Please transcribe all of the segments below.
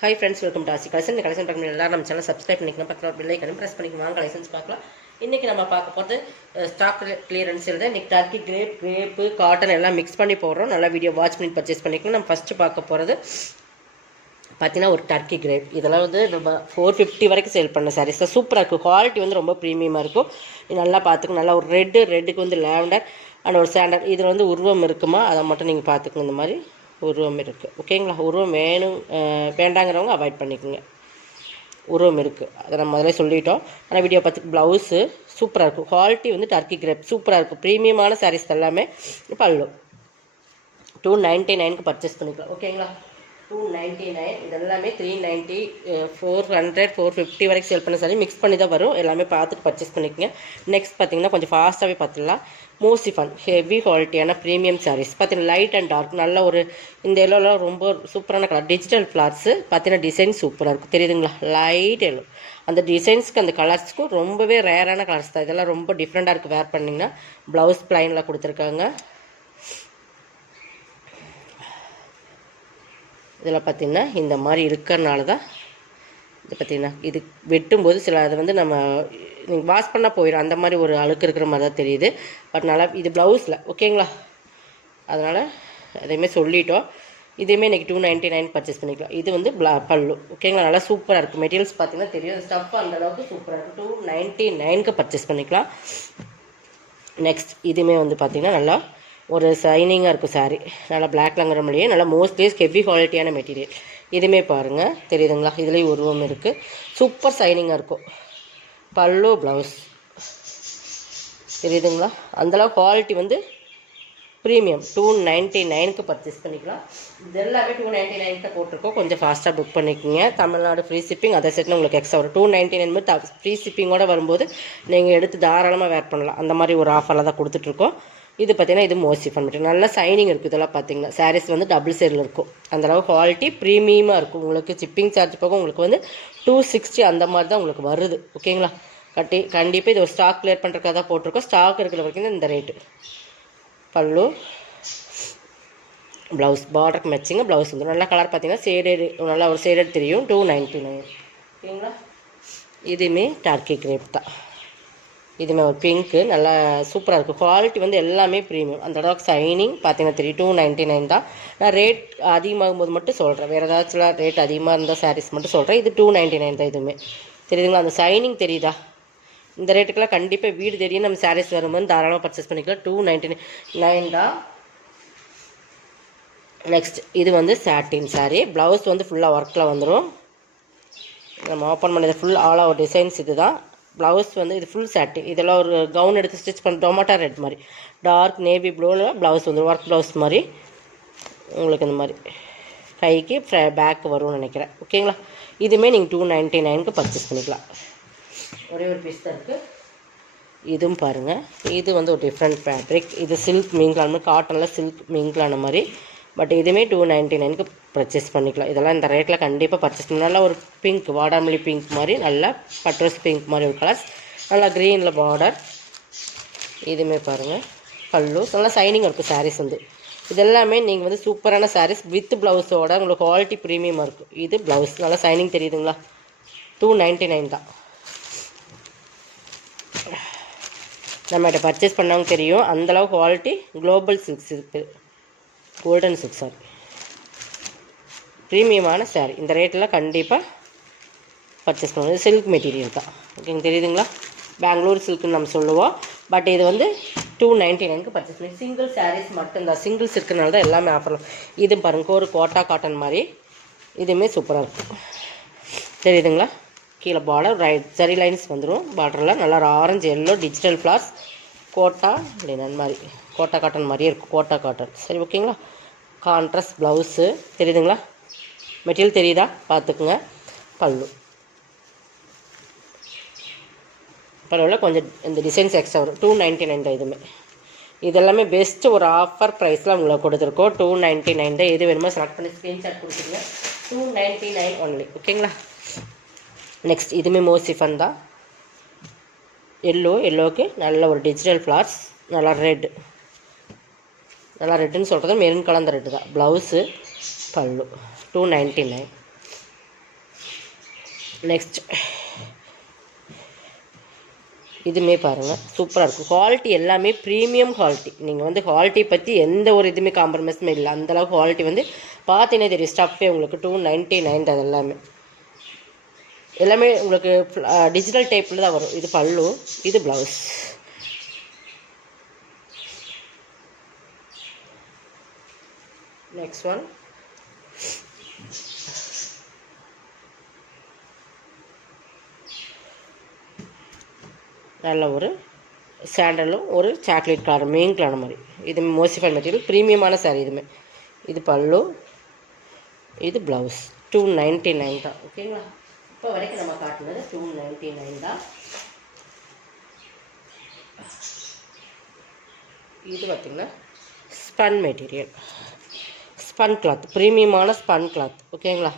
Hi friends, welcome to Asi Collection. Collection பார்க்கணும் எல்லாரும் நம்ம சேனல் சப்ஸ்கிரைப் பண்ணிக்கணும், பக்கத்துல பெல் ஐகானை பிரஸ் பண்ணிக்கணும். கலெக்ஷன்ஸ் பார்க்கலாம். இன்னைக்கு நம்ம பார்க்க போறது ஸ்டாக் கிளியரன்ஸ் சேல் தான். இன்னைக்கு டர்க்கி கிரேப் காட்டன் எல்லாம் மிக்ஸ் பண்ணி போடுறோம். நல்லா வீடியோ வாட்ச் பண்ணி பர்ச்சேஸ் பண்ணிக்கணும். நம்ம ஃபர்ஸ்ட் பார்க்க போறது பார்த்தீங்கன்னா ஒரு டர்க்கி கிரேப். இதெல்லாம் வந்து நம்ம 450 வரைக்கும் சேல் பண்ண சாரீஸ் தான். சூப்பராக இருக்கும். குவாலிட்டி வந்து ரொம்ப ப்ரீமியமாக இருக்கும். நல்லா பார்த்துக்கணும். நல்லா ஒரு ரெட்டுக்கு வந்து லேவண்டர் அண்ட் ஒரு சாண்டர். இதில் வந்து உருவம் இருக்குமா அதை மட்டும் நீங்கள் பார்த்துக்கணும். இந்த மாதிரி உருவம் இருக்குது. ஓகேங்களா? உருவம் வேண்டாங்கிறவங்க அவாய்ட் பண்ணிக்கோங்க. உருவம் இருக்குது, அதை நம்ம முதல்ல சொல்லிட்டோம். ஆனால் வீடியோ பார்த்து ப்ளவுஸு சூப்பராக இருக்கும். குவாலிட்டி வந்து டர்க்கி கிரேப் சூப்பராக இருக்கும். ப்ரீமியமான சாரீஸ் எல்லாமே பல்லு 299க்கு பர்ச்சேஸ் பண்ணிக்கலாம். ஓகேங்களா? 299. இதெல்லாமே 390, 400, 450 வரைக்கும் சேல் பண்ண சாரி மிக்ஸ் பண்ணி தான் வரும். எல்லாமே பார்த்துட்டு பர்ச்சேஸ் பண்ணிக்கோங்க. நெக்ஸ்ட் பார்த்தீங்கன்னா கொஞ்சம் ஃபாஸ்ட்டாகவே பார்த்துடலாம். மூசிஃபன் ஹெவி குவாலிட்டியான ப்ரீமியம் சாரீஸ் பார்த்தீங்கன்னா லைட் அண்ட் டார்க். நல்ல ஒரு இந்த எல்லோலாம் ரொம்ப சூப்பரான கலர். டிஜிட்டல் ஃப்ளார்ஸு பார்த்தீங்கன்னா டிசைன் சூப்பராக இருக்கும். தெரியுதுங்களா? Light yellow. அந்த டிசைன்ஸ்க்கு அந்த கலர்ஸ்க்கும் ரொம்பவே ரேரான கலர்ஸ் தான். இதெல்லாம் ரொம்ப டிஃப்ரெண்ட்டாக இருக்குது. வேர் பண்ணிங்கன்னா ப்ளவுஸ் பிளைனில் கொடுத்துருக்காங்க. இதில் பார்த்திங்கன்னா இந்த மாதிரி இருக்கிறனால தான் இது பார்த்திங்கன்னா இது வெட்டும்போது சில அதை வந்து நம்ம நீங்கள் வாஷ் பண்ணால் போயிடும். அந்த மாதிரி ஒரு அழுக்கு இருக்கிற மாதிரி தான் தெரியுது. பட் நல்லா இது ப்ளவுஸில். ஓகேங்களா? அதனால் அதையுமே சொல்லிட்டோம். இதுவுமே இன்றைக்கி 299 பர்ச்சேஸ் பண்ணிக்கலாம். இது வந்து பல்லு. ஓகேங்களா? நல்லா சூப்பராக இருக்குது. மெட்டீரியல்ஸ் பார்த்திங்கன்னா தெரியும். ஸ்டஃப் அந்தளவுக்கு சூப்பராக இருக்குது. 299க்கு பர்ச்சேஸ் பண்ணிக்கலாம். நெக்ஸ்ட் இதுவுமே வந்து பார்த்திங்கன்னா நல்லா ஒரு சைனிங்காக இருக்கும் சாரீ. நல்லா பிளாக்லங்கிற மாதிரியே நல்லா மோஸ்ட்லி ஹெவி குவாலிட்டியான மெட்டீரியல். இதுவுமே பாருங்கள், தெரியுதுங்களா? இதுலேயும் உருவம் இருக்குது. சூப்பர் சைனிங்காக இருக்கும். பல்லு ப்ளவுஸ் தெரியுதுங்களா? அந்தளவு குவாலிட்டி வந்து ப்ரீமியம். 299க்கு பர்ச்சேஸ் பண்ணிக்கலாம். இது எல்லாமே 299 போட்டிருக்கோம். கொஞ்சம் ஃபாஸ்ட்டாக புக் பண்ணிக்கோங்க. Tamil Nadu free shipping. அதை செட்னு உங்களுக்கு எக்ஸ்ட்ரா வரும். 299 ஃப்ரீ ஷிப்பிங்கோடு வரும்போது நீங்கள் எடுத்து தாராளமாக வேர் பண்ணலாம். அந்த மாதிரி ஒரு ஆஃபரில் தான் கொடுத்துட்ருக்கோம். இது பார்த்தீங்கன்னா இது மூசிஃபன் மெட்டீரியல். நல்லா சைனிங் இருக்குது. இதெல்லாம் பார்த்தீங்கன்னா சாரீஸ் வந்து டபுள் சைடில் இருக்கும். அந்தளவு குவாலிட்டி ப்ரீமியமாக இருக்கும். உங்களுக்கு ஷிப்பிங் சார்ஜ் போக உங்களுக்கு வந்து 260 அந்த மாதிரி தான் உங்களுக்கு வருது. ஓகேங்களா? கண்டிப்பாக இது ஒரு ஸ்டாக் கிளியர் பண்ணுறதுக்காக தான் போட்டிருக்கோம். ஸ்டாக் இருக்கிற வரைக்கும் இந்த ரேட்டு. பல்லு ப்ளவுஸ் பார்டருக்கு மேட்சிங்க ப்ளவுஸ் வந்து நல்லா கலர் பார்த்தீங்கன்னா ஷேடட், நல்லா ஒரு ஷேடட் தெரியும். 299. ஓகேங்களா? இதுவுமே டர்க்கி கிரேப் தான். இதுவுமே ஒரு பிங்க்கு நல்லா சூப்பராக இருக்குது. குவாலிட்டி வந்து எல்லாமே ப்ரீமியம். அந்த அளவுக்கு சைனிங் பார்த்தீங்கன்னா தெரியும். 299 தான். நான் ரேட் அதிகமாகும் போது மட்டும் சொல்கிறேன். வேறு ஏதாச்சும் ரேட் அதிகமாக இருந்தால் சாரீஸ் மட்டும் சொல்கிறேன். இது 299 தான். இதுவுமே தெரியுதுங்களா? அந்த சைனிங் தெரியுதா? இந்த ரேட்டுக்கெல்லாம் கண்டிப்பாக வீடு தெரியும். நம்ம சாரீஸ் வரும்போது தாராளமாக பர்ச்சேஸ் பண்ணிக்கலாம். 299 தான். நெக்ஸ்ட் இது வந்து சாட்டின் சாரீ. ப்ளவுஸ் வந்து ஃபுல்லாக ஒர்க்கில் வந்துடும். நம்ம ஓப்பன் பண்ணது ஃபுல் ஆல் ஓவர் டிசைன்ஸ். இது தான் ப்ளவுஸ் வந்து இது ஃபுல் சாட்டின். இதெல்லாம் ஒரு கவுன் எடுத்து ஸ்டிச் பண்ண டொமேட்டோ ரெட் மாதிரி டார்க் நேவி ப்ளூவில் ப்ளவுஸ் வந்து ஒர்க் ப்ளவுஸ் மாதிரி உங்களுக்கு இந்த மாதிரி கைக்கு பேக் வரும்னு நினைக்கிறேன். ஓகேங்களா? இதுவுமே நீங்கள் 299க்கு பர்ச்சேஸ் பண்ணிக்கலாம். ஒரே ஒரு பீஸ் தான் இருக்குது. இதுவும் பாருங்கள். இது வந்து ஒரு டிஃப்ரெண்ட் ஃபேப்ரிக். இது சில்க் மீங்கலான காட்டனில் சில்க் மீங்கலான மாதிரி. பட் இதுவுமே 299க்கு பர்ச்சேஸ் பண்ணிக்கலாம். இதெல்லாம் இந்த ரேட்டில் கண்டிப்பாக பர்ச்சேஸ் பண்ணலாம். நல்லா ஒரு பிங்க் வாடாமல்லி பிங்க் மாதிரி நல்லா பட்ரஸ் பிங்க் மாதிரி ஒரு கலர்ஸ். நல்லா க்ரீனில் பார்டர். இதுவுமே பாருங்கள். பல்லு நல்லா சைனிங்காக இருக்கும். சாரீஸ் வந்து இதெல்லாமே நீங்கள் வந்து சூப்பரான சாரீஸ் வித் ப்ளவுஸோட உங்களுக்கு குவாலிட்டி ப்ரீமியமாக இருக்கும். இது ப்ளவுஸ் நல்லா சைனிங் தெரியுதுங்களா? 299 தான். நம்மகிட்ட பர்ச்சேஸ் பண்ணவங்க தெரியும். அந்தளவு குவாலிட்டி. குளோபல் சில்க்ஸ் இருக்குது. கோல்டன் சில்க் சாரி ப்ரீமியமான சாரீ. இந்த ரேட்டில் கண்டிப்பாக பர்ச்சேஸ் பண்ணுவோம். சில்க் மெட்டீரியல் தான். ஓகேங்க, தெரியுதுங்களா? பெங்களூர் சில்க்குன்னு நம்ம சொல்லுவோம். பட் இது வந்து 299க்கு பர்ச்சேஸ் பண்ணி சிங்கிள் சாரீஸ் மட்டும்தான். சிங்கிள்ஸ் இருக்கிறனால தான் எல்லாமே ஆஃபர். இது பாருங்க ஒரு கோட்டா காட்டன் மாதிரி. இதுவுமே சூப்பராக இருக்கும். தெரியுதுங்களா? கீழே பார்டர் சரி லைன்ஸ் வந்துடும். பார்டரில் நல்லா orange yellow digital flowers Kota linen மாதிரி கோட்டா காட்டன் மாதிரியே இருக்கும். கோட்டா காட்டன். சரி, ஓகேங்களா? Contrast blouse. தெரியுதுங்களா? மெட்டீரியல் தெரியுதா? பார்த்துக்குங்க. பல்லு பரவாயில்ல. கொஞ்சம் இந்த டிசைன்ஸ் எக்ஸ்ட்ரா வரும். 299 தான். இதுவுமே இதெல்லாமே பெஸ்ட்டு ஒரு ஆஃபர் ப்ரைஸில் உங்களுக்கு கொடுத்துருக்கோம். 299 தான். எது வேணுமோ செலக்ட் பண்ணி ஸ்க்ரீன்ஷாட் கொடுத்துருங்க. 299 ஒன்லி. ஓகேங்களா? நெக்ஸ்ட் இதுவுமே மூசிஃபன் தான். எல்லோவுக்கு நல்ல ஒரு டிஜிட்டல் ஃப்ளார்ஸ். நல்லா ரெட்டுன்னு சொல்கிறது மெரூன் கலர் ரெட்டு தான். ப்ளவுஸு பல்லு 299. நெக்ஸ்ட் இதுவுமே பாருங்கள் சூப்பராக இருக்கும். குவாலிட்டி எல்லாமே ப்ரீமியம் குவாலிட்டி. நீங்கள் வந்து குவாலிட்டி பற்றி எந்த ஒரு இதுவுமே காம்ப்ரமைஸுமே இல்லை. அந்தளவுக்கு குவாலிட்டி வந்து பார்த்தீங்கன்னா தெரியும். ஸ்டஃப்பே உங்களுக்கு 299 அது எல்லாமே உங்களுக்கு டிஜிட்டல் டைப்பில் தான் வரும். இது பல்லு, இது ப்ளவுஸ். நெக்ஸ்ட் ஒன் நல்ல ஒரு சாண்டலும் ஒரு சாக்லேட் கலர் மெயின் கலர் மாதிரி. இது மோசிஃபை மெட்டீரியல் ப்ரீமியமான சாரீ. இதுவுமே இது பல்லு, இது ப்ளவுஸ். 299 தான். ஓகேங்களா? இப்போ வரைக்கும் நம்ம காட்டினது 299 தான். இது பார்த்திங்கன்னா ஸ்பன் மெட்டீரியல், ஸ்பன் கிளாத், ப்ரீமியமான ஸ்பன் கிளாத். ஓகேங்களா?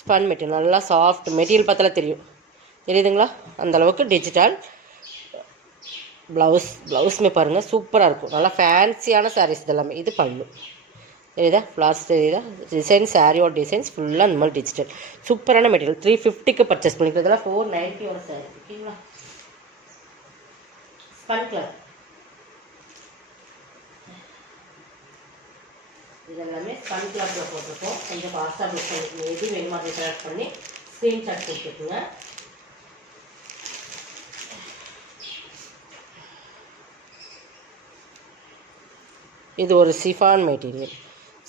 ஸ்பன் மெட்டீரியல் நல்லா சாஃப்ட் மெட்டீரியல் பார்த்தாலே தெரியுதுங்களா? அந்தளவுக்கு டிஜிட்டல் ப்ளவுஸுமே பாருங்கள் சூப்பராக இருக்கும். நல்லா ஃபேன்சியான சாரீஸ் இதெல்லாமே. இது பல்லு தெரியுதா? ஃப்ளார்ஸ் தெரியுதா? டிசைன் சாரியோட டிசைன்ஸ் ஃபுல்லாக அந்த மாதிரி டிஜிட்டல் சூப்பரான மெட்டீரியல். 350க்கு பர்ச்சேஸ் பண்ணிக்கிறதுலாம் 490 சாரி. ஓகேங்களா? ஸ்பன் கிளாத் இதெல்லாமே ஸ்பன் கிளாத்தில் போட்டிருக்கோம். கொஞ்சம் ஃபாஸ்ட்டாக புக் பண்ணிக்கோங்க. எது வேணுமா அதை செலக்ட் பண்ணி ஸ்க்ரீன்ஷாட் கொடுத்துக்குங்க. இது ஒரு சிஃபான் மெட்டீரியல்.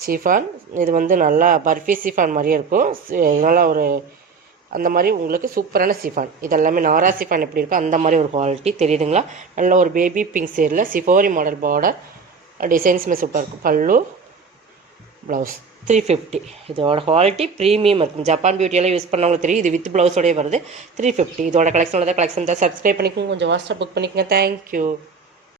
சிஃபான் இது வந்து நல்லா பர்ஃபி சிஃபான் மாதிரியே இருக்கும். நல்லா ஒரு அந்த மாதிரி உங்களுக்கு சூப்பரான சிஃபான். இதெல்லாமே நாரா சிஃபான் எப்படி இருக்கும் அந்த மாதிரி ஒரு குவாலிட்டி தெரியுதுங்களா? நல்ல ஒரு பேபி பிங்க் ஷேடில் சிஃபோரி மாடல் பார்டர் டிசைன்ஸுமே சூப்பராக இருக்கும். பல்லு, ப்ளவுஸ். 350. இதோட குவாலிட்டி ப்ரீமியம் இருக்கும். ஜப்பான் பியூட்டியெல்லாம் யூஸ் பண்ணவங்களுக்கு தெரியும். இது வித் ப்ளவுஸோடய வருது. 350. இதோட கலெக்ஷனோட கலெக்ஷன் தான். சப்ஸ்கிரைப் பண்ணிக்கோங்க. கொஞ்சம் வாட்ஸ்அப் புக் பண்ணிக்கோங்க. தேங்க்யூ.